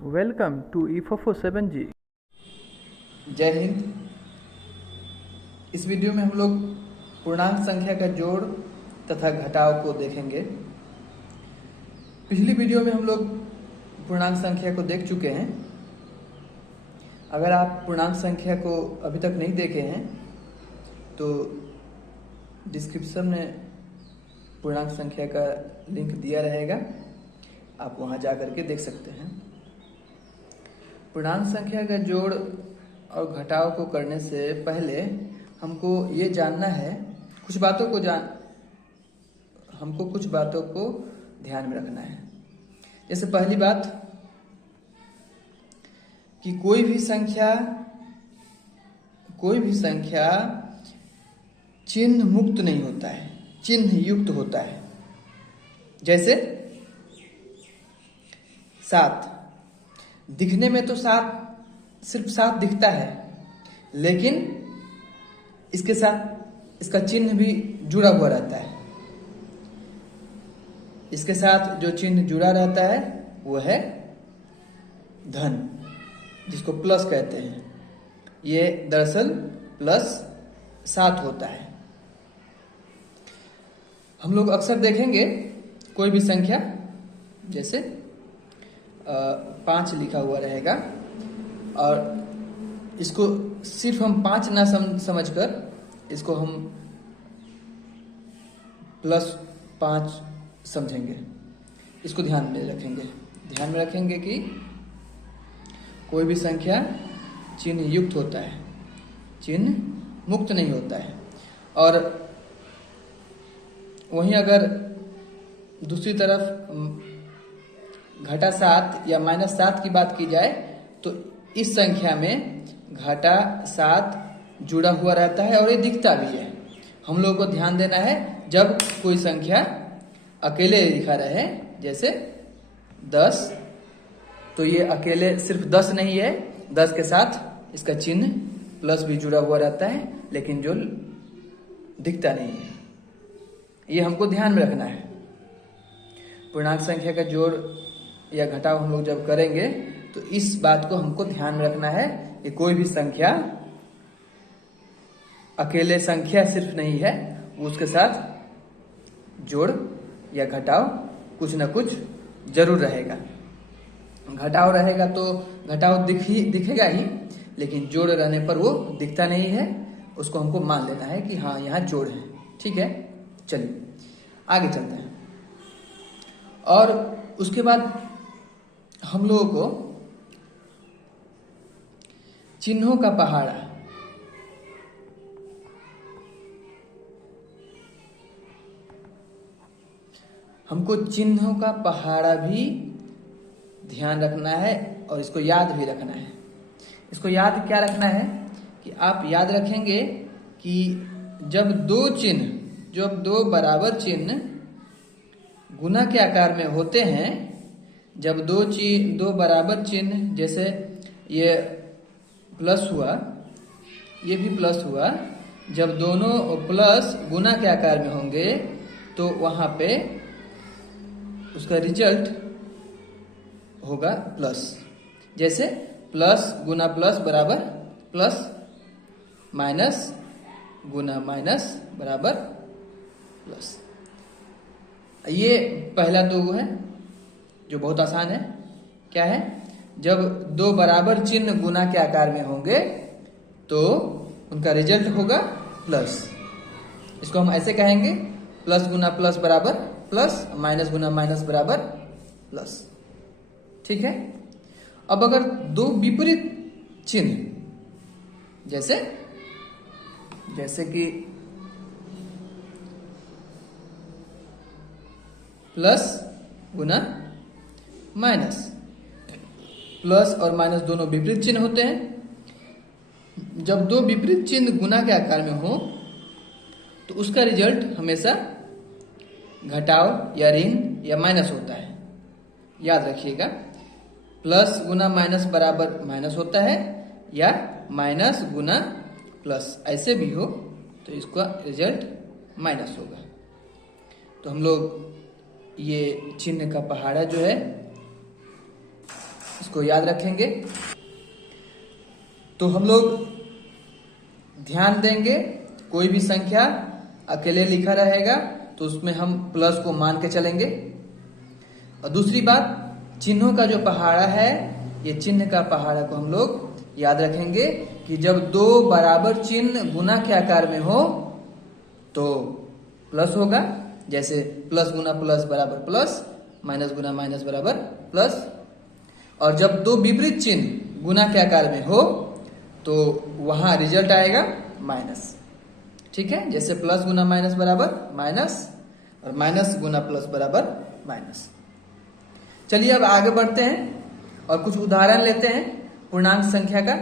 Welcome to IFFO 7G। जय हिंद। इस video में हम लोग पूर्णांक संख्या का जोड़ तथा घटाव को देखेंगे। पिछली वीडियो में हम लोग पूर्णांक संख्या को देख चुके हैं। अगर आप पूर्णांक संख्या को अभी तक नहीं देखे हैं तो डिस्क्रिप्शन में पूर्णांक संख्या का लिंक दिया रहेगा, आप वहां जा करके देख सकते हैं। पूर्णांक संख्या का जोड़ और घटाव को करने से पहले हमको ये जानना है, हमको कुछ बातों को ध्यान में रखना है। जैसे पहली बात कि कोई भी संख्या चिन्ह मुक्त नहीं होता है, चिन्ह युक्त होता है। जैसे 7, दिखने में तो 7 सिर्फ 7 दिखता है, लेकिन इसके साथ इसका चिन्ह भी जुड़ा हुआ रहता है। इसके साथ जो चिन्ह जुड़ा रहता है वो है धन, जिसको प्लस कहते हैं। ये दरअसल +7 होता है। हम लोग अक्सर देखेंगे कोई भी संख्या, जैसे 5 लिखा हुआ रहेगा और इसको सिर्फ हम 5 ना समझकर इसको हम +5 समझेंगे। इसको ध्यान में रखेंगे कि कोई भी संख्या चिन्ह युक्त होता है, चिन्ह मुक्त नहीं होता है। और वहीं अगर दूसरी तरफ घटा 7 या -7 की बात की जाए तो इस संख्या में घटा 7 जुड़ा हुआ रहता है और ये दिखता भी है। हम लोगों को ध्यान देना है, जब कोई संख्या अकेले लिखा रहे, जैसे 10, तो ये अकेले सिर्फ 10 नहीं है, 10 के साथ इसका चिन्ह प्लस भी जुड़ा हुआ रहता है, लेकिन जो दिखता नहीं है। ये हमको ध्यान में रखना है। पूर्णांक संख्या का जोड़ या घटाव हम लोग जब करेंगे तो इस बात को हमको ध्यान में रखना है कि कोई भी संख्या अकेले संख्या सिर्फ नहीं है, उसके साथ जोड़ या घटाव कुछ न कुछ जरूर रहेगा। घटाव रहेगा तो घटाव दिखेगा ही, लेकिन जोड़ रहने पर वो दिखता नहीं है। उसको हमको मान लेना है कि हाँ, यहाँ जोड़ है। ठीक है, चलिए आगे चलते हैं। और उसके बाद हम लोगों को चिन्हों का पहाड़ा, हमको चिन्हों का पहाड़ा भी ध्यान रखना है और इसको याद भी रखना है। इसको याद क्या रखना है कि आप याद रखेंगे कि जब दो बराबर चिन्ह गुना के आकार में होते हैं, जब दो बराबर चिन्ह, जैसे ये प्लस हुआ, ये भी प्लस हुआ, जब दोनों प्लस गुना के आकार में होंगे तो वहां पे उसका रिजल्ट होगा प्लस। जैसे प्लस गुना प्लस बराबर प्लस, माइनस गुना माइनस बराबर प्लस। ये पहला दो है जो बहुत आसान है। क्या है? जब दो बराबर चिन्ह गुना के आकार में होंगे तो उनका रिजल्ट होगा प्लस। इसको हम ऐसे कहेंगे, प्लस गुना प्लस बराबर प्लस, माइनस गुना माइनस बराबर प्लस। ठीक है। अब अगर दो विपरीत चिन्ह, जैसे कि प्लस गुना माइनस, प्लस और माइनस दोनों विपरीत चिन्ह होते हैं। जब दो विपरीत चिन्ह गुना के आकार में हो तो उसका रिजल्ट हमेशा घटाव या ऋण या माइनस होता है। याद रखिएगा, प्लस गुना माइनस बराबर माइनस होता है, या माइनस गुना प्लस ऐसे भी हो तो इसका रिजल्ट माइनस होगा। तो हम लोग ये चिन्ह का पहाड़ा जो है इसको इसको याद रखेंगे। तो हम लोग ध्यान देंगे, कोई भी संख्या अकेले लिखा रहेगा तो उसमें हम प्लस को मान के चलेंगे। और दूसरी बात, चिन्हों का जो पहाड़ा है, ये चिन्ह का पहाड़ा को हम लोग याद रखेंगे कि जब दो बराबर चिन्ह गुना के आकार में हो तो प्लस होगा, जैसे प्लस गुना प्लस बराबर प्लस, माइनस गुना माइनस बराबर प्लस। और जब दो विपरीत चिन्ह गुना के आकार में हो तो वहां रिजल्ट आएगा माइनस। ठीक है, जैसे प्लस गुना माइनस बराबर माइनस और माइनस गुना प्लस बराबर माइनस। चलिए अब आगे बढ़ते हैं और कुछ उदाहरण लेते हैं पूर्णांक संख्या का,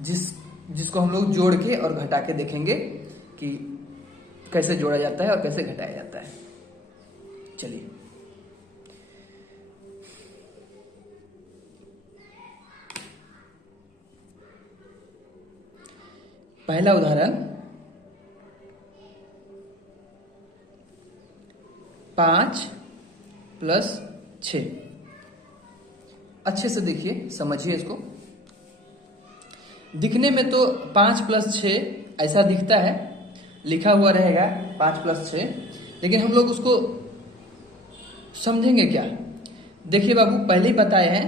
जिसको हम लोग जोड़ के और घटा के देखेंगे कि कैसे जोड़ा जाता है और कैसे घटाया जाता है। चलिए, पहला उदाहरण 5 + 6। अच्छे से देखिए, समझिए इसको। दिखने में तो 5 + 6 ऐसा दिखता है, लिखा हुआ रहेगा 5 + 6, लेकिन हम लोग उसको समझेंगे क्या? देखिए बाबू, पहले ही बताए हैं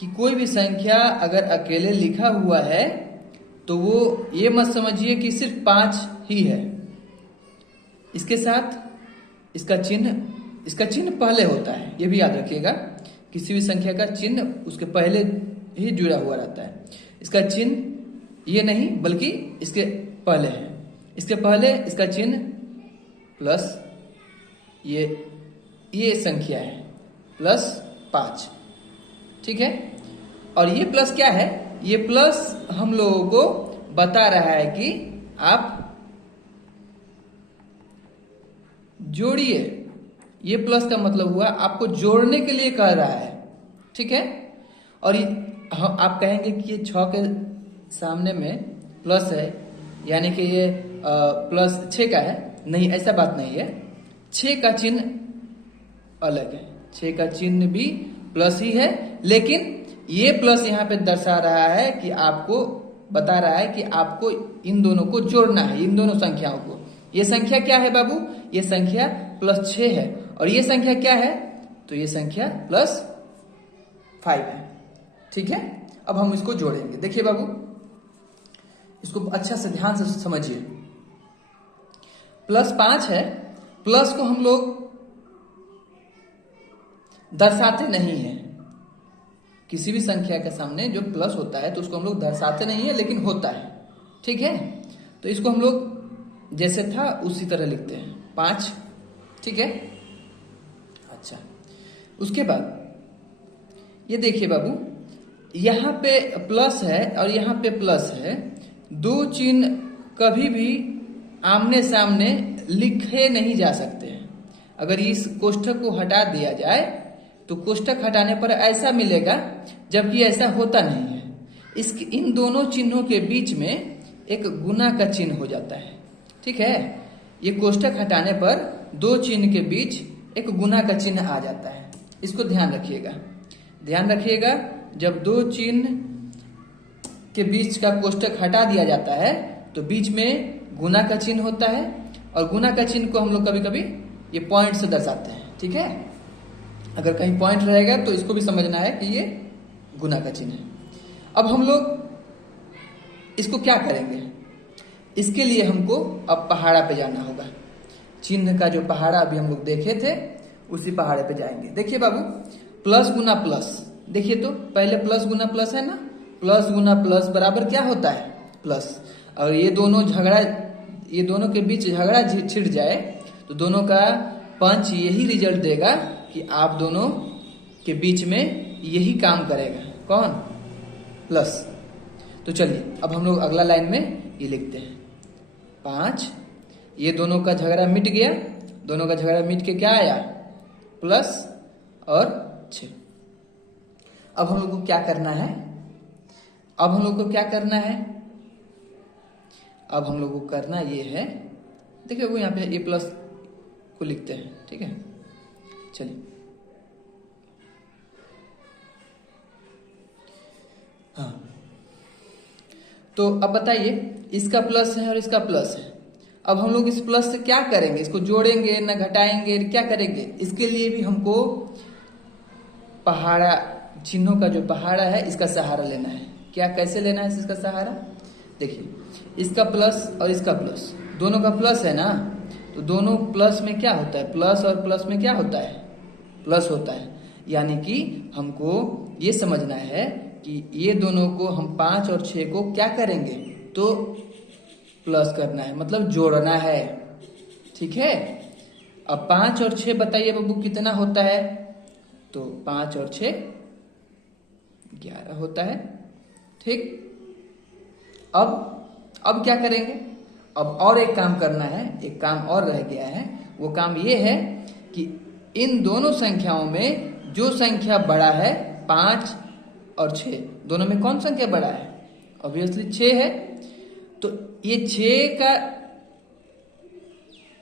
कि कोई भी संख्या अगर अकेले लिखा हुआ है तो वो ये मत समझिए कि सिर्फ 5 ही है। इसके साथ इसका चिन्ह पहले होता है, ये भी याद रखिएगा। किसी भी संख्या का चिन्ह उसके पहले ही जुड़ा हुआ रहता है। इसका चिन्ह ये नहीं बल्कि इसके पहले है। इसके पहले इसका चिन्ह प्लस, ये संख्या है +5। ठीक है, और ये प्लस क्या है? ये प्लस हम लोगों को बता रहा है कि आप जोड़िए। ये प्लस का मतलब हुआ आपको जोड़ने के लिए कह रहा है। ठीक है, और आप कहेंगे कि ये 6 के सामने में प्लस है, यानी कि ये +6 का है। नहीं, ऐसा बात नहीं है। 6 का चिन्ह अलग है, 6 का चिन्ह भी प्लस ही है, लेकिन ये प्लस यहाँ पे दर्शा रहा है कि आपको बता रहा है कि आपको इन दोनों को जोड़ना है, इन दोनों संख्याओं को। ये संख्या क्या है बाबू? ये संख्या +6 है, और ये संख्या क्या है? तो ये संख्या +5 है। ठीक है, अब हम इसको जोड़ेंगे। देखिए बाबू, इसको अच्छा से ध्यान से समझिए। +5 है, प्लस को हम लोग दर्शाते नहीं है। किसी भी संख्या के सामने जो प्लस होता है तो उसको हम लोग दर्शाते नहीं है, लेकिन होता है। ठीक है, तो इसको हम लोग जैसे था उसी तरह लिखते हैं, 5। ठीक है, अच्छा, उसके बाद ये देखिए बाबू, यहां पे प्लस है और यहां पे प्लस है। दो चिन्ह कभी भी आमने सामने लिखे नहीं जा सकते हैं। अगर इस कोष्ठक को हटा दिया जाए तो कोष्ठक हटाने पर ऐसा मिलेगा, जबकि ऐसा होता नहीं है। इन दोनों चिन्हों के बीच में एक गुना का चिन्ह हो जाता है। ठीक है, ये कोष्ठक हटाने पर दो चिन्ह के बीच एक गुना का चिन्ह आ जाता है। इसको ध्यान रखिएगा। जब दो चिन्ह के बीच का कोष्ठक हटा दिया जाता है तो बीच में गुना का चिन्ह होता है, और गुना का चिन्ह को हम लोग कभी कभी ये पॉइंट से दर्शाते हैं। ठीक है, अगर कहीं पॉइंट रहेगा तो इसको भी समझना है कि ये गुना का चिन्ह है। अब हम लोग इसको क्या करेंगे? इसके लिए हमको अब पहाड़ा पे जाना होगा। चिन्ह का जो पहाड़ा अभी हम लोग देखे थे उसी पहाड़े पे जाएंगे। देखिए बाबू, प्लस गुना प्लस, देखिए तो पहले प्लस गुना प्लस है ना, प्लस गुना प्लस बराबर क्या होता है? प्लस। और ये दोनों के बीच झगड़ा छिड़ जाए तो दोनों का पंच यही रिजल्ट देगा कि आप दोनों के बीच में यही काम करेगा। कौन? प्लस। तो चलिए अब हम लोग अगला लाइन में ये लिखते हैं 5। ये दोनों का झगड़ा मिट गया, दोनों का झगड़ा मिट के क्या आया? प्लस और 6। अब हम लोग को क्या करना है? अब हम लोग को करना ये है, देखिए वो यहाँ पे ये प्लस को लिखते हैं। ठीक है, चलिए हाँ, तो अब बताइए, इसका प्लस है और इसका प्लस है। अब हम लोग इस प्लस से क्या करेंगे? इसको जोड़ेंगे ना घटाएंगे, क्या करेंगे? इसके लिए भी हमको पहाड़ा, चिन्हों का जो पहाड़ा है इसका सहारा लेना है। क्या, कैसे लेना है इसका सहारा? देखिए, इसका प्लस और इसका प्लस, दोनों का प्लस है ना, तो दोनों प्लस में क्या होता है? प्लस और प्लस में क्या होता है? प्लस होता है। यानी कि हमको ये समझना है कि ये दोनों को हम 5 और 6 को क्या करेंगे? तो प्लस करना है, मतलब जोड़ना है। ठीक है, अब 5 और 6 बताइए बाबू कितना होता है? तो 5 और 6 11 होता है। ठीक, अब क्या करेंगे? अब और एक काम करना है, एक काम और रह गया है। वो काम ये है कि इन दोनों संख्याओं में जो संख्या बड़ा है, 5 और 6, दोनों में कौन संख्या बड़ा है? ऑब्वियसली 6 है। तो ये 6 का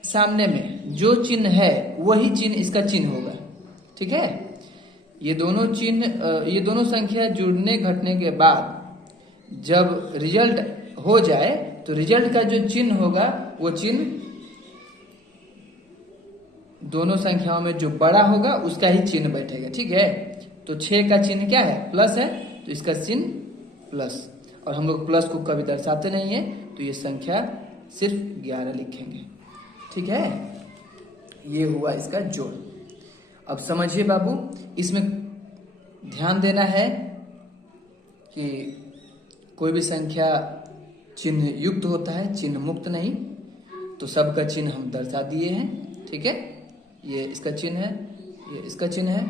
सामने में जो चिन्ह है वही चिन्ह इसका चिन्ह होगा। ठीक है, ये दोनों चिन्ह, ये दोनों संख्या जुड़ने घटने के बाद जब रिजल्ट हो जाए तो रिजल्ट का जो चिन्ह होगा वो चिन्ह दोनों संख्याओं में जो बड़ा होगा उसका ही चिन्ह बैठेगा। ठीक है, तो 6 का चिन्ह क्या है? प्लस है, तो इसका चिन्ह प्लस। और हम लोग प्लस को कभी दर्शाते नहीं है, तो ये संख्या सिर्फ 11 लिखेंगे। ठीक है, ये हुआ इसका जोड़। अब समझिए बाबू, इसमें ध्यान देना है कि कोई भी संख्या चिन्ह युक्त होता है, चिन्ह मुक्त नहीं। तो सबका चिन्ह हम दर्शा दिए हैं। ठीक है, ये इसका चिन्ह है, ये इसका चिन्ह है।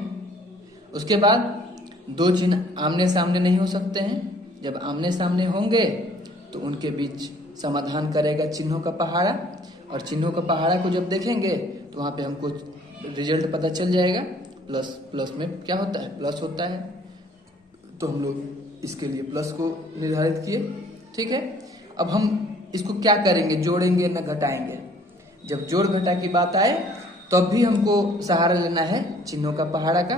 उसके बाद दो चिन्ह आमने सामने नहीं हो सकते हैं। जब आमने सामने होंगे तो उनके बीच समाधान करेगा चिन्हों का पहाड़ा, और चिन्हों का पहाड़ा को जब देखेंगे तो वहां पे हमको रिजल्ट पता चल जाएगा। प्लस, प्लस में क्या होता है? प्लस होता है। तो हम लोग इसके लिए प्लस को निर्धारित किए। ठीक है, अब हम इसको क्या करेंगे? जोड़ेंगे ना घटाएंगे? जब जोड़ घटा की बात आए तब भी हमको सहारा लेना है चिन्हों का पहाड़ा का।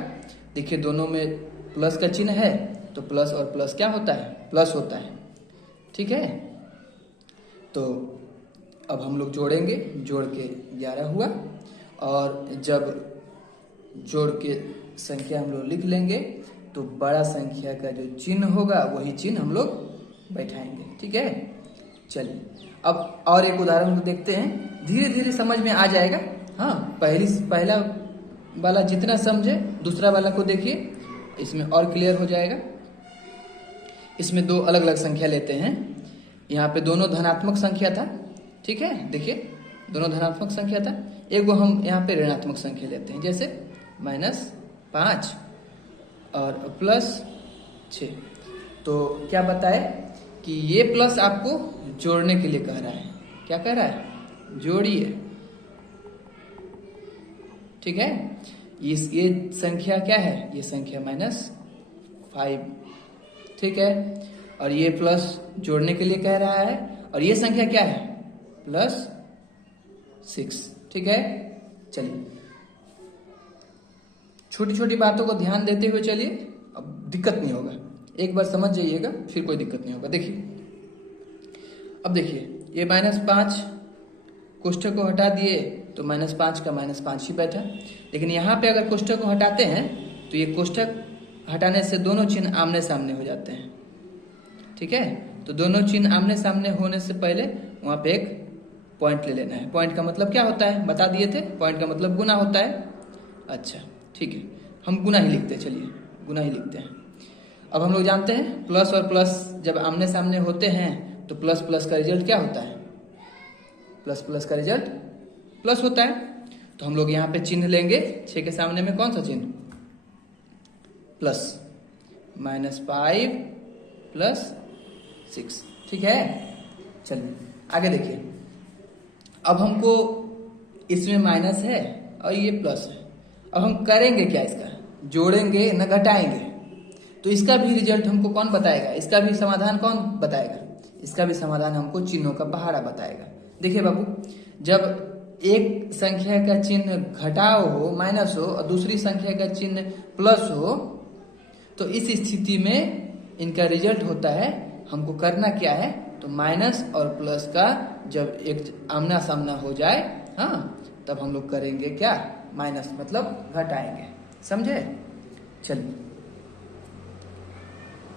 देखिए, दोनों में प्लस का चिन्ह है, तो प्लस और प्लस क्या होता है? प्लस होता है। ठीक है, तो अब हम लोग जोड़ेंगे, जोड़ के 11 हुआ। और जब जोड़ के संख्या हम लोग लिख लेंगे तो बड़ा संख्या का जो चिन्ह होगा वही चिन्ह हम लोग बैठाएंगे। ठीक है, चलिए अब और एक उदाहरण को देखते हैं, धीरे धीरे समझ में आ जाएगा। हाँ, पहला वाला जितना समझे दूसरा वाला को देखिए, इसमें और क्लियर हो जाएगा। इसमें दो अलग अलग संख्या लेते हैं। यहाँ पे दोनों धनात्मक संख्या था। ठीक है, देखिए दोनों धनात्मक संख्या था। एक वो हम यहाँ पे ऋणात्मक संख्या लेते हैं, जैसे -5 और +6। तो क्या बताए कि ये प्लस आपको जोड़ने के लिए कह रहा है। क्या कह रहा है? जोड़िए। ठीक है, ये संख्या क्या है? ये संख्या -5। ठीक है, और ये प्लस जोड़ने के लिए कह रहा है, और ये संख्या क्या है? +6। ठीक है, चलिए छोटी छोटी बातों को ध्यान देते हुए चलिए, अब दिक्कत नहीं होगा। एक बार समझ जाइएगा, फिर कोई दिक्कत नहीं होगा। देखिए, अब देखिए, ये -5 कोष्ठक को हटा दिए तो -5 का -5 ही बैठा। लेकिन यहाँ पे अगर कोष्ठक को हटाते हैं तो ये कोष्ठक हटाने से दोनों चिन्ह आमने सामने हो जाते हैं। ठीक है, तो दोनों चिन्ह आमने सामने होने से पहले वहां पे एक पॉइंट ले लेना है। पॉइंट का मतलब क्या होता है? बता दिए थे, पॉइंट का मतलब गुना होता है। अच्छा, ठीक है, हम गुना ही लिखते हैं। चलिए, गुना ही लिखते हैं। अब हम लोग जानते हैं प्लस और प्लस जब आमने सामने होते हैं तो प्लस प्लस का रिजल्ट क्या होता है? प्लस प्लस का रिजल्ट प्लस होता है। तो हम लोग यहाँ पे चिन्ह लेंगे, 6 के सामने में कौन सा चिन्ह? प्लस, -5 + 6। ठीक है, चलिए आगे देखिए। अब हमको इसमें माइनस है और ये प्लस है। अब हम करेंगे क्या? इसका जोड़ेंगे न घटाएंगे? तो इसका भी रिजल्ट हमको कौन बताएगा? इसका भी समाधान कौन बताएगा? इसका भी समाधान हमको चिन्हों का पहाड़ा बताएगा। देखिए बाबू, जब एक संख्या का चिन्ह घटाव हो, माइनस हो, और दूसरी संख्या का चिन्ह प्लस हो, तो इस स्थिति में इनका रिजल्ट होता है, हमको करना क्या है, तो माइनस और प्लस का जब एक आमना सामना हो जाए, हाँ, तब हम लोग करेंगे क्या, माइनस मतलब घटाएंगे। समझे?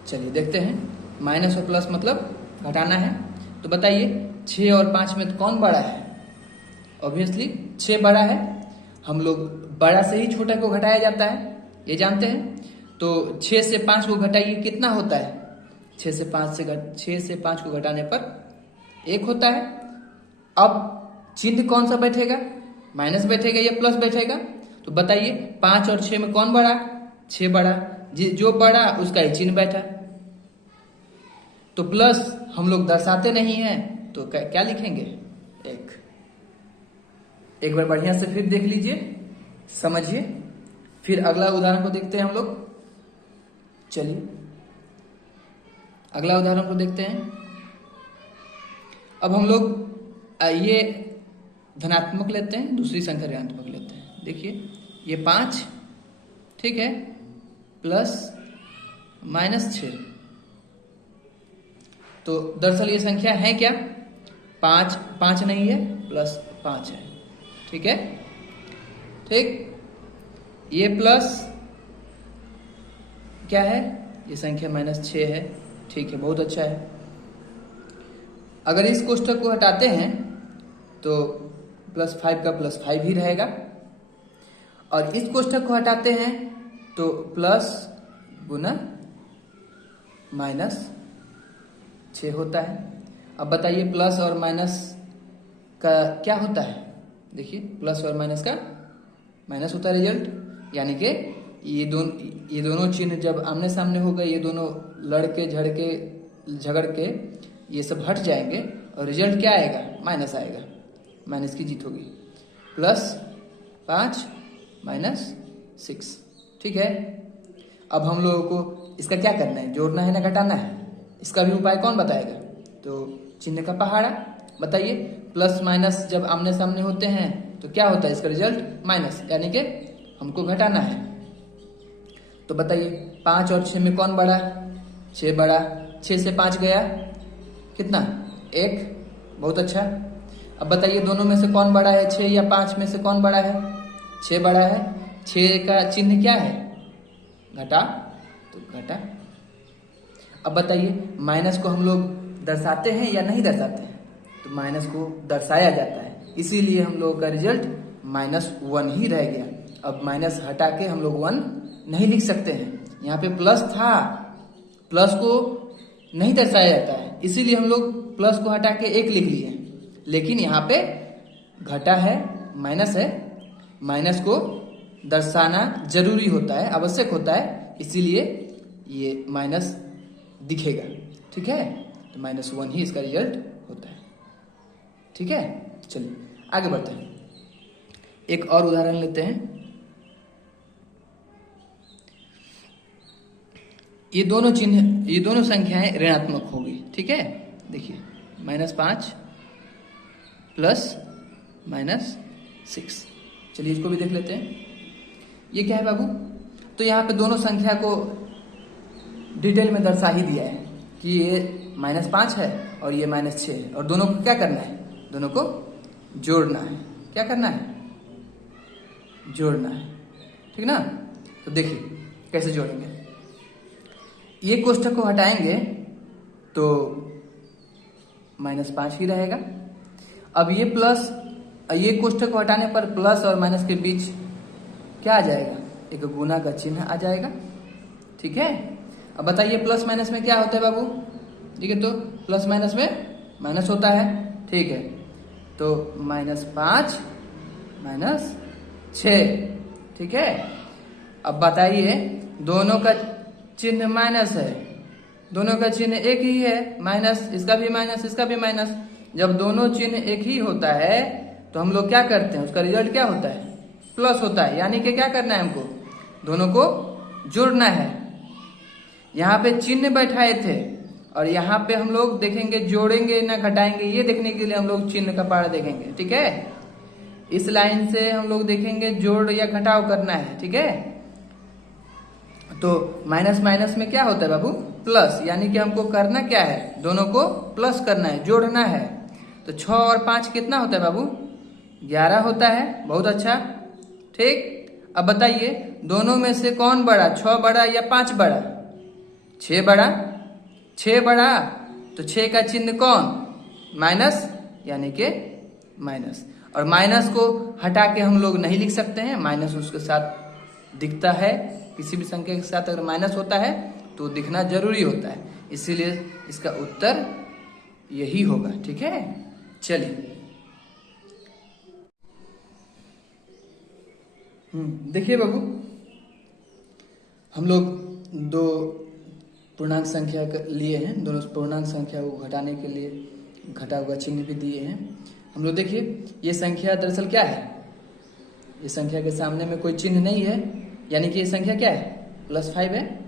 चलिए देखते हैं। माइनस और प्लस मतलब घटाना है। तो बताइए 6 और 5 में तो कौन बड़ा है? ऑब्वियसली 6 बड़ा है। हम लोग बड़ा से ही छोटा को घटाया जाता है, ये जानते हैं। तो 6 से 5 को घटाइए, कितना होता है? 6 से 5 को घटाने पर 1 होता है। अब चिन्ह कौन सा बैठेगा? माइनस बैठेगा या प्लस बैठेगा? तो बताइए 5 और 6 में कौन बड़ा? 6 बड़ा। जो बड़ा उसका ही चिन्ह बैठा। तो प्लस हम लोग दर्शाते नहीं हैं, तो क्या लिखेंगे? 1। एक बार बढ़िया से फिर देख लीजिए, समझिए। फिर अगला उदाहरण को देखते हैं हम लोग। चलिए अगला उदाहरण को देखते हैं। अब हम लोग ये धनात्मक लेते हैं, दूसरी संख्या ऋणात्मक लेते हैं। देखिए ये 5, ठीक है, प्लस -6। तो दरअसल ये संख्या है क्या? 5 नहीं है, प्लस 5 है, ठीक है। ठीक, ये प्लस क्या है? ये संख्या -6 है, ठीक है, बहुत अच्छा है। अगर इस कोष्ठक को हटाते हैं तो +5 का +5 ही रहेगा, और इस कोष्ठक को हटाते हैं तो प्लस गुना -6 होता है। अब बताइए प्लस और माइनस का क्या होता है? देखिए प्लस और माइनस का माइनस होता है रिजल्ट, यानी कि ये दोनों चिन्ह जब आमने सामने हो गए, ये दोनों लड़के झगड़ के ये सब हट जाएंगे और रिजल्ट क्या आएगा? माइनस आएगा, माइनस की जीत होगी। +5 -6, ठीक है। अब हम लोगों को इसका क्या करना है? जोड़ना है ना घटाना है? इसका भी उपाय कौन बताएगा? तो चिन्ह का पहाड़ा। बताइए प्लस माइनस जब आमने सामने होते हैं तो क्या होता है? इसका रिजल्ट माइनस, यानी कि हमको घटाना है। तो बताइए 5 और 6 में कौन बड़ा? 6 बड़ा। 6 से 5 गया कितना? 1, बहुत अच्छा। अब बताइए दोनों में से कौन बड़ा है? 6 या 5 में से कौन बड़ा है? 6 बड़ा है। 6 का चिन्ह क्या है? घटा, तो घटा। अब बताइए माइनस को हम लोग दर्शाते हैं या नहीं दर्शाते हैं? तो माइनस को दर्शाया जाता है, इसीलिए हम लोगों का रिजल्ट -1 ही रह गया। अब माइनस हटा के हम लोग 1 नहीं लिख सकते हैं। यहाँ पे प्लस था, प्लस को नहीं दर्शाया जाता है, इसीलिए हम लोग प्लस को हटा के 1 लिख लिए। लेकिन यहाँ पे घटा है, माइनस है, माइनस को दर्शाना जरूरी होता है, आवश्यक होता है, इसीलिए ये माइनस दिखेगा, ठीक है। तो -1 ही इसका रिजल्ट होता है, ठीक है। चलिए आगे बढ़ते हैं, एक और उदाहरण लेते हैं। ये दोनों संख्याएं ऋणात्मक होगी, ठीक है। देखिए -5 प्लस -6। चलिए इसको भी देख लेते हैं। ये क्या है बाबू? तो यहाँ पे दोनों संख्या को डिटेल में दर्शा ही दिया है कि ये -5 है और ये -6 है, और दोनों को क्या करना है? दोनों को जोड़ना है। क्या करना है? जोड़ना है, ठीक ना। तो देखिए कैसे जोड़ेंगे। ये कोष्ठक को हटाएंगे तो -5 ही रहेगा। अब ये प्लस, ये कोष्ठक को हटाने पर प्लस और माइनस के बीच क्या आ जाएगा? एक गुना का चिन्ह आ जाएगा, ठीक है। अब बताइए प्लस माइनस में क्या होता है बाबू? ठीक है, तो प्लस माइनस में माइनस होता है, ठीक है। तो -5 -6, ठीक है। अब बताइए दोनों का चिन्ह माइनस है, दोनों का चिन्ह एक ही है, माइनस, इसका भी माइनस, इसका भी माइनस। जब दोनों चिन्ह एक ही होता है तो हम लोग क्या करते हैं? उसका रिजल्ट क्या होता है? प्लस होता है। यानी कि क्या करना है हमको? दोनों को जोड़ना है। यहाँ पे चिन्ह बैठाए थे और यहाँ पे हम लोग देखेंगे जोड़ेंगे ना घटाएंगे, ये देखने के लिए हम लोग चिन्ह का पहाड़ा देखेंगे, ठीक है। इस लाइन से हम लोग देखेंगे जोड़ या घटाव करना है, ठीक है। तो माइनस माइनस में क्या होता है बाबू? प्लस, यानी कि हमको करना क्या है, दोनों को प्लस करना है, जोड़ना है। तो 6 और 5 कितना होता है बाबू, 11 होता है। बहुत अच्छा, ठीक। अब बताइए दोनों में से कौन बड़ा, 6 बड़ा या 5 बड़ा? 6 बड़ा। 6 बड़ा, तो 6 का चिन्ह कौन, माइनस, यानी कि माइनस। और माइनस को हटा के हम लोग नहीं लिख सकते हैं, माइनस उसके साथ दिखता है। किसी भी संख्या के साथ अगर माइनस होता है तो दिखना जरूरी होता है, इसीलिए इसका उत्तर यही होगा। ठीक है, चलिए देखिए बाबू, हम लोग दो पूर्णांक संख्या लिए हैं, दोनों पूर्णांक संख्या को घटाने के लिए घटा हुआ चिन्ह भी दिए हैं। हम लोग देखिए ये संख्या दरअसल क्या है, ये संख्या के सामने में कोई चिन्ह नहीं है, यानी कि ये संख्या क्या है, +5 है।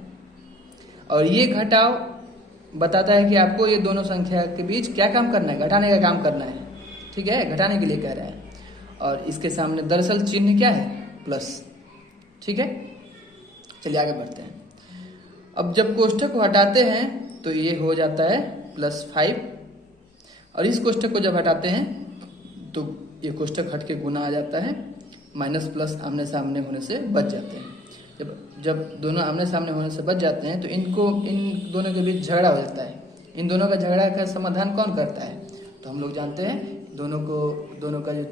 और ये घटाव बताता है कि आपको ये दोनों संख्या के बीच क्या काम करना है, घटाने का काम करना है। ठीक है, घटाने के लिए कह रहा है। और इसके सामने दरअसल चिन्ह क्या है, प्लस। ठीक है, चलिए आगे बढ़ते हैं। अब जब कोष्ठक को हटाते हैं तो ये हो जाता है +5, और इस कोष्ठक को जब हटाते हैं तो ये कोष्ठक हट के गुना आ जाता है, माइनस प्लस आमने सामने होने से बच जाते हैं। जब दोनों आमने सामने होने से बच जाते हैं तो इन दोनों के बीच झगड़ा हो जाता है। इन दोनों का झगड़ा का समाधान कौन करता है, तो हम लोग जानते हैं दोनों का जो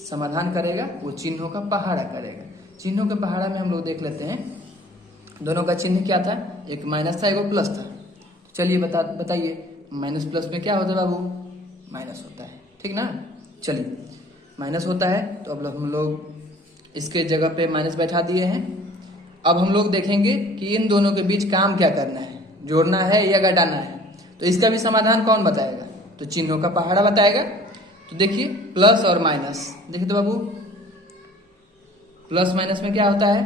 समाधान करेगा वो चिन्हों का पहाड़ा करेगा। चिन्हों के पहाड़ा में हम लोग देख लेते हैं, दोनों का चिन्ह क्या था, एक माइनस था एक प्लस था। चलिए बताइए माइनस प्लस में क्या होता है बाबू, माइनस होता है। ठीक ना, चलिए माइनस होता है तो अब हम लोग इसके जगह पे माइनस बैठा दिए हैं। अब हम लोग देखेंगे कि इन दोनों के बीच काम क्या करना है, जोड़ना है या घटाना है। तो इसका भी समाधान कौन बताएगा, तो चिन्हों का पहाड़ा बताएगा। तो देखिए प्लस और माइनस, देखिए तो बाबू प्लस माइनस में क्या होता है,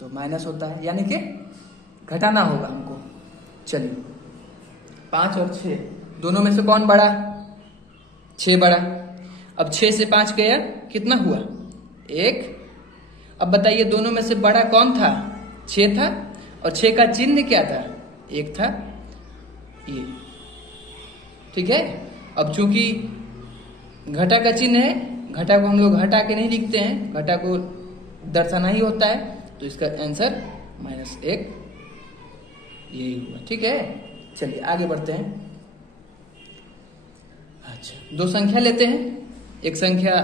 तो माइनस होता है, यानी कि घटाना होगा हमको। चलिए 5 और 6 दोनों में से कौन बड़ा, 6 बड़ा। अब 6 से 5 गया कितना हुआ, 1। अब बताइए दोनों में से बड़ा कौन था, 6 था, और 6 का चिन्ह क्या था, 1 था, ये। ठीक है, अब चूंकि घटा का चिन्ह है, घटा को हम लोग हटा के नहीं लिखते हैं, घटा को दर्शाना ही होता है, तो इसका आंसर -1 यही हुआ। ठीक है, चलिए आगे बढ़ते हैं। अच्छा, दो संख्या लेते हैं, एक संख्या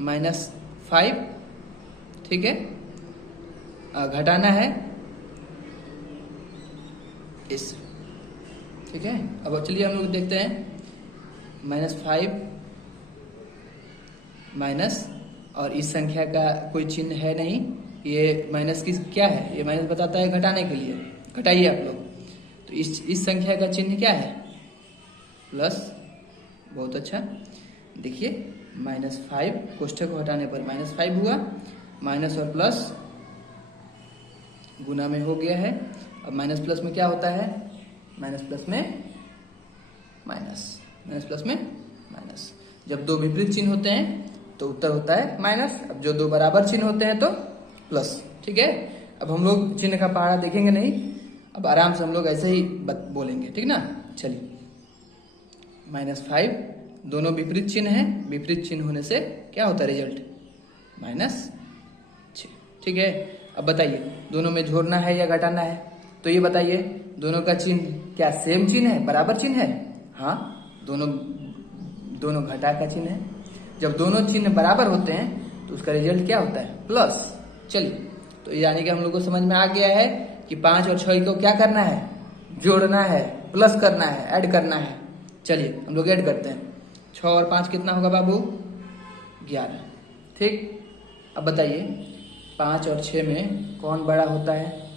-5, ठीक है, घटाना है इस। ठीक है, अब चलिए हम लोग देखते हैं -5 माइनस, और इस संख्या का कोई चिन्ह है नहीं, ये माइनस की क्या है, ये माइनस बताता है घटाने के लिए, घटाइए आप लोग। तो इस संख्या का चिन्ह क्या है, प्लस। बहुत अच्छा, देखिए -5 कोष्ठक को हटाने पर -5 हुआ, माइनस और प्लस गुना में हो गया है। अब माइनस प्लस में क्या होता है, माइनस प्लस में माइनस, माइनस प्लस में माइनस। जब दो विपरीत चिन्ह होते हैं तो उत्तर होता है माइनस, अब जो दो बराबर चिन्ह होते हैं तो प्लस। ठीक है, अब हम लोग चिन्ह का पहाड़ा देखेंगे नहीं, अब आराम से हम लोग ऐसे ही बोलेंगे, ठीक ना। चलिए -5, दोनों विपरीत चिन्ह है, विपरीत चिन्ह होने से क्या होता है रिजल्ट, -6। ठीक है, अब बताइए दोनों में जोड़ना है या घटाना है, तो ये बताइए दोनों का चिन्ह क्या सेम चिन्ह है, बराबर चिन्ह है, हाँ दोनों घटा का चिन्ह है। जब दोनों चिन्ह बराबर होते हैं तो उसका रिजल्ट क्या होता है, प्लस। चलिए, तो यानी कि हम लोग को समझ में आ गया है कि 5 और 6 को क्या करना है, जोड़ना है, प्लस करना है, ऐड करना है। चलिए हम लोग ऐड करते हैं, 6 और 5 कितना होगा बाबू, 11। ठीक, अब बताइए 5 और 6 में कौन बड़ा होता है,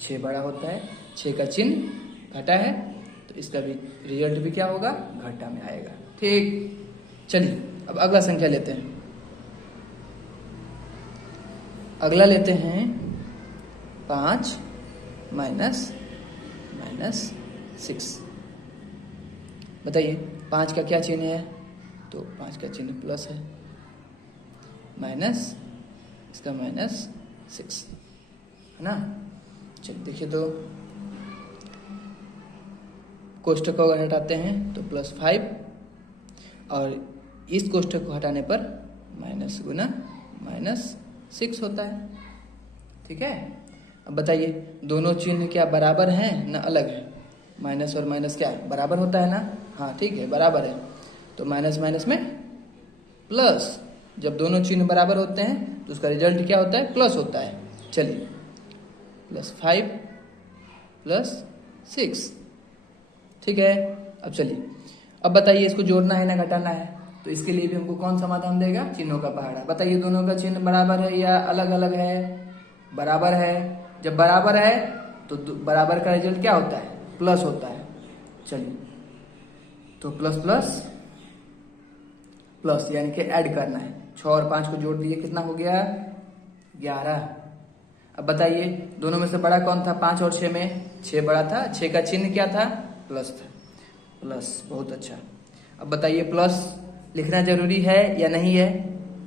6 बड़ा होता है, 6 का चिन्ह घटा है, तो इसका भी रिजल्ट भी क्या होगा, घटा में आएगा। ठीक, चलिए अब अगला संख्या लेते हैं, अगला लेते हैं 5 -6। बताइए 5 का क्या चिन्ह है, तो 5 का चिन्ह प्लस है, माइनस इसका -6 है ना। चलिए देखिए, तो कोष्टक को अगर हटाते हैं तो +5 और इस कोष्टक को हटाने पर माइनस गुना -6 होता है। ठीक है, अब बताइए दोनों चिन्ह क्या बराबर हैं ना अलग है? माइनस और माइनस क्या बराबर होता है ना? हाँ ठीक है, बराबर है। तो माइनस माइनस में प्लस, जब दोनों चिन्ह बराबर होते हैं तो उसका रिजल्ट क्या होता है? प्लस होता है। चलिए +5 +6, ठीक है। अब चलिए, अब बताइए इसको जोड़ना है ना घटाना है? तो इसके लिए भी हमको कौन समाधान देगा? चिन्हों का पहाड़ा। बताइए दोनों का चिन्ह बराबर है या अलग अलग है? बराबर है। जब बराबर है तो बराबर का रिजल्ट क्या होता है? प्लस होता है। चलिए, तो प्लस प्लस प्लस यानी कि ऐड करना है। 6 और 5 को जोड़ दिए, कितना हो गया? 11। अब बताइए दोनों में से बड़ा कौन था? 5 और 6 में 6 बड़ा था। 6 का चिन्ह क्या था? प्लस था। प्लस, बहुत अच्छा। अब बताइए प्लस लिखना जरूरी है या नहीं है?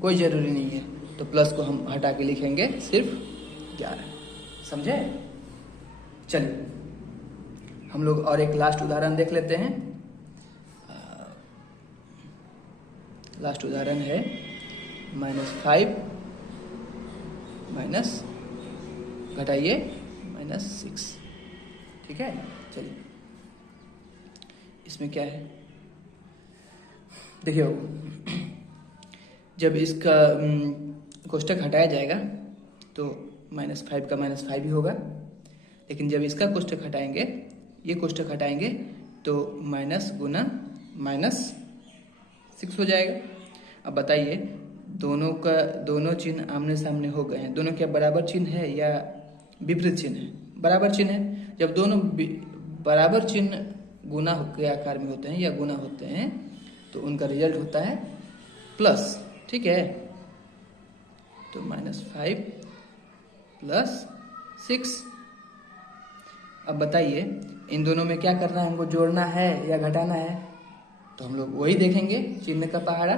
कोई जरूरी नहीं है, तो प्लस को हम हटा के लिखेंगे सिर्फ 11। समझे? चलिए हम लोग और एक लास्ट उदाहरण देख लेते हैं। लास्ट उदाहरण है -5 माइनस घटाइए -6। ठीक है, चलिए इसमें क्या है देखिए, जब इसका कोष्टक हटाया जाएगा तो -5 का -5 ही होगा, लेकिन जब इसका कोष्टक हटाएंगे, ये कोष्टक हटाएंगे तो माइनस गुना -6 हो जाएगा। अब बताइए दोनों चिन्ह आमने सामने हो गए हैं। दोनों क्या बराबर चिन्ह है या विपरीत चिन्ह है? बराबर चिन्ह है। जब दोनों बराबर चिन्ह गुना के आकार में होते हैं या गुना होते हैं तो उनका रिजल्ट होता है प्लस। ठीक है, तो -5 +6। अब बताइए इन दोनों में क्या करना है? हमको जोड़ना है या घटाना है? तो हम लोग वही देखेंगे, चिन्ह का पहाड़ा।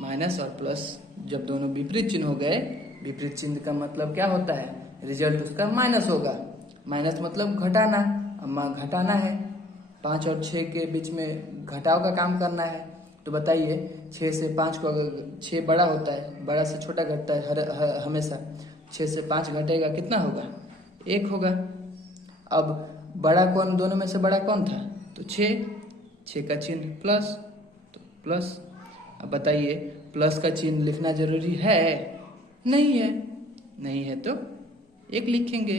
माइनस और प्लस जब दोनों विपरीत चिन्ह हो गए, विपरीत चिन्ह का मतलब क्या होता है? रिजल्ट उसका माइनस होगा। माइनस मतलब घटाना। अब घटाना है, 5 और 6 के बीच में घटाव का काम करना है। तो बताइए 6 से 5 को, अगर 6 बड़ा होता है, बड़ा से छोटा घटता है हमेशा। 6 से 5 घटेगा, कितना होगा? 1 होगा। अब बड़ा कौन, दोनों में से बड़ा कौन था? तो 6 का चिन्ह प्लस, तो प्लस। अब बताइए प्लस का चिन्ह लिखना जरूरी है? नहीं है। नहीं है तो 1 लिखेंगे,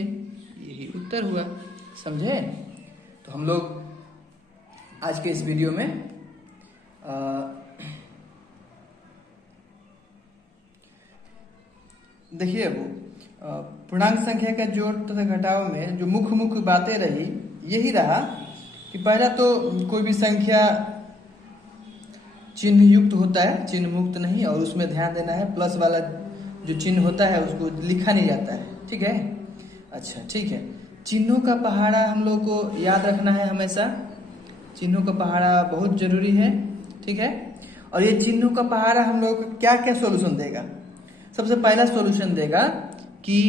यही उत्तर हुआ। समझे? तो हम लोग आज के इस वीडियो में देखिए, अब पूर्णांक संख्या का जोड़ तथा घटाव में जो मुख्य बातें रही, यही रहा कि पहला तो कोई भी संख्या चिन्ह युक्त होता है, चिन्ह मुक्त नहीं। और उसमें ध्यान देना है, प्लस वाला जो चिन्ह होता है उसको लिखा नहीं जाता है। ठीक है, अच्छा ठीक है। चिन्हों का पहाड़ा हम लोग को याद रखना है हमेशा। चिन्हों का पहाड़ा बहुत जरूरी है। ठीक है, और ये चिन्हों का पहाड़ा हम लोग को क्या क्या सॉल्यूशन देगा? सबसे पहला सॉल्यूशन देगा कि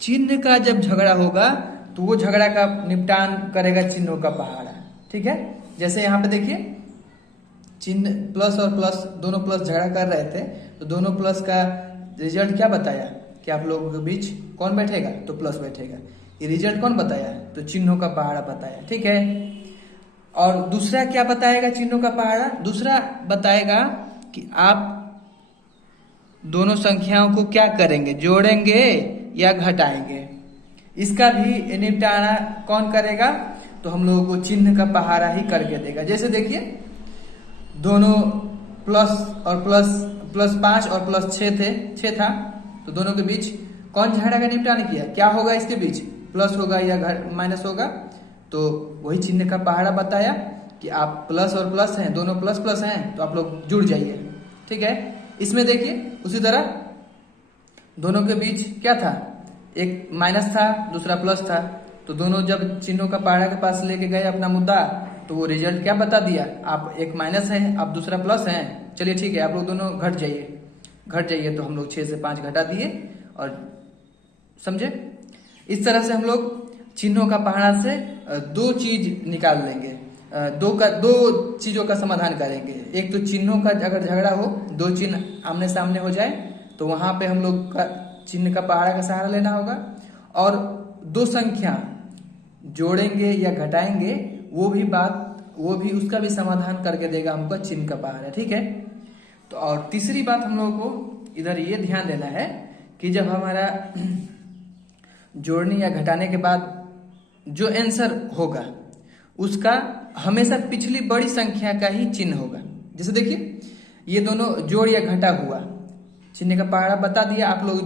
चिन्ह का जब झगड़ा होगा तो वो झगड़ा का निपटान करेगा चिन्हों का पहाड़ा। ठीक है, जैसे यहाँ पे देखिए चिन्ह प्लस और प्लस, दोनों प्लस झगड़ा कर रहे थे, तो दोनों प्लस का रिजल्ट क्या बताया कि आप लोगों के बीच कौन बैठेगा? तो प्लस बैठेगा। ये रिजल्ट कौन बताया? तो चिन्हों का पहाड़ा बताया। ठीक है, और दूसरा क्या बताएगा चिन्हों का पहाड़ा? दूसरा बताएगा कि आप दोनों संख्याओं को क्या करेंगे? जोड़ेंगे या घटाएंगे? इसका भी निपटारा कौन करेगा? तो हम लोगों को चिन्ह का पहाड़ा ही करके देगा। जैसे देखिए दोनों प्लस और प्लस 5 और +6 था, तो दोनों के बीच कौन झगड़ा का निपटान किया? क्या होगा इसके बीच? प्लस होगा या माइनस होगा? तो वही चिन्ह का पहाड़ा बताया कि आप प्लस और प्लस हैं, दोनों प्लस प्लस हैं, तो आप लोग जुड़ जाइए। ठीक है, इसमें देखिए उसी तरह दोनों के बीच क्या था? एक माइनस था, दूसरा प्लस था, तो दोनों जब चिन्हों का पहाड़ा के पास लेके गए अपना मुद्दा, तो वो रिजल्ट क्या बता दिया? आप एक माइनस है, आप दूसरा प्लस है। चलिए ठीक है, आप लोग दोनों घट जाइए। घट जाइए तो हम लोग 6 से 5 घटा दिए और समझे। इस तरह से हम लोग चिन्हों का पहाड़ा से दो चीज निकाल लेंगे, दो चीजों का समाधान करेंगे। एक तो चिन्हों का अगर झगड़ा हो, दो चिन्ह आमने सामने हो जाए तो वहां पे हम लोग का चिन्ह का पहाड़ा का सहारा लेना होगा, और दो संख्या जोड़ेंगे या घटाएंगे वो भी उसका भी समाधान करके देगा हमको चिन्ह का पहाड़ा, ठीक है। तो और तीसरी बात हम लोगों को इधर ये ध्यान देना है कि जब हमारा जोड़ने या घटाने के बाद जो आंसर होगा उसका हमेशा पिछली बड़ी संख्या का ही चिन्ह होगा। जैसे देखिए ये दोनों जोड़ या घटा हुआ, चिन्ह का पहाड़ा बता दिया आप लोग,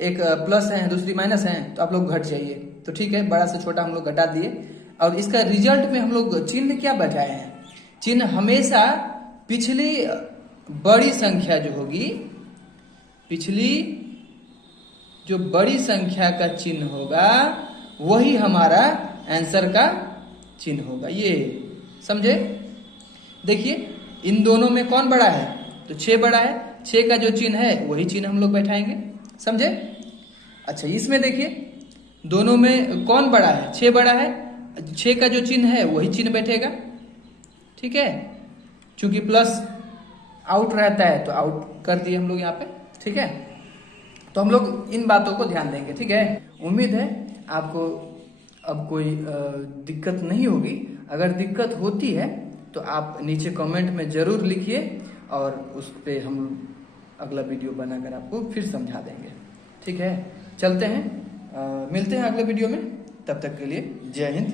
एक प्लस है दूसरी माइनस है, तो आप लोग घट जाइए, तो ठीक है, बड़ा से छोटा हम लोग घटा दिए। और इसका रिजल्ट में हम लोग चिन्ह क्या बैठाए हैं, चिन्ह हमेशा पिछली बड़ी संख्या जो होगी, पिछली जो बड़ी संख्या का चिन्ह होगा वही हमारा आंसर का चिन्ह होगा, ये समझे। देखिए इन दोनों में कौन बड़ा है, तो 6 बड़ा है, 6 का जो चिन्ह है वही चिन्ह हम लोग बैठाएंगे, समझे। अच्छा इसमें देखिए दोनों में कौन बड़ा है, 6 बड़ा है, 6 का जो चिन्ह है वही चिन्ह बैठेगा, ठीक है। चूंकि प्लस आउट रहता है तो आउट कर दिए हम लोग यहाँ पे, ठीक है। तो हम लोग इन बातों को ध्यान देंगे, ठीक है। उम्मीद है आपको अब कोई दिक्कत नहीं होगी। अगर दिक्कत होती है तो आप नीचे कमेंट में जरूर लिखिए और उस पर हम अगला वीडियो बनाकर आपको फिर समझा देंगे, ठीक है। चलते हैं, मिलते हैं अगले वीडियो में, तब तक के लिए जय हिंद।